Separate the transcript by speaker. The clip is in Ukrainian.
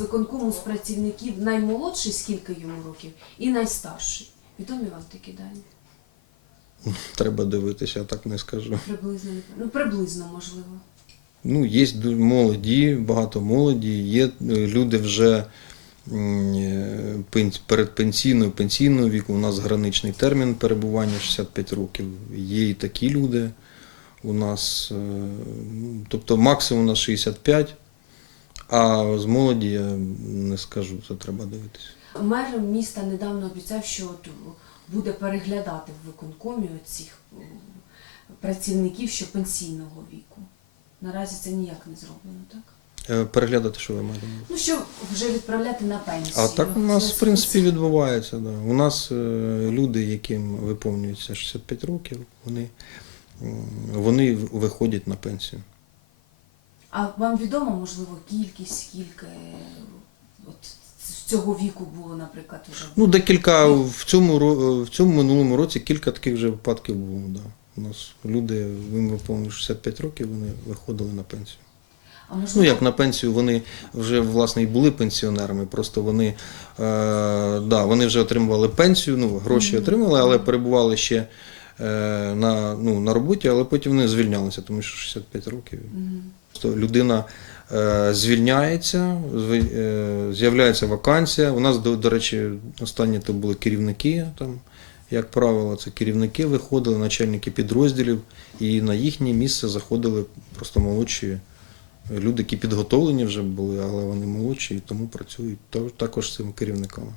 Speaker 1: виконкому з працівників наймолодший, скільки йому років, і найстарший. Відомі вам такі дані?
Speaker 2: Треба дивитися, я так не скажу.
Speaker 1: Приблизно, ну приблизно можливо.
Speaker 2: Ну, є молоді, багато молоді, є е, люди вже е, пен- передпенсійного, віку. У нас граничний термін перебування 65 років. Є і такі люди у нас. е, Тобто максимум у нас 65, а з молоді я не скажу, це треба дивитися.
Speaker 1: Мер міста недавно обіцяв, що от буде переглядати в виконкомі цих працівників, що пенсійного віку. Наразі це ніяк не зроблено, так?
Speaker 2: Е, Переглядати, що ви маєте?
Speaker 1: Ну що вже відправляти на пенсію.
Speaker 2: А так у нас, в принципі, відбувається. Да. У нас е, люди, яким виповнюється 65 років, вони, вони виходять на пенсію.
Speaker 1: А вам відомо, можливо, кількість, скільки от цього віку було, наприклад, уже?
Speaker 2: Ну, декілька в цьому, в цьому минулому році кілька таких вже випадків було. Да. У нас люди, їм виповнює 65 років, вони виходили на пенсію.
Speaker 1: А можливо,
Speaker 2: Ну, як на пенсію, вони вже власне і були пенсіонерами, просто вони, е, да, вони вже отримували пенсію, ну, гроші
Speaker 1: Мгм.
Speaker 2: отримали, але перебували ще на, ну, на роботі, але потім вони звільнялися, тому що 65 років. Просто людина е, звільняється, е, з'являється вакансія. У нас, до, до речі, останні то були керівники, там, як правило, це керівники виходили, начальники підрозділів, і на їхнє місце заходили просто молодші люди, які підготовлені вже були, але вони молодші і тому працюють також з цими керівниками.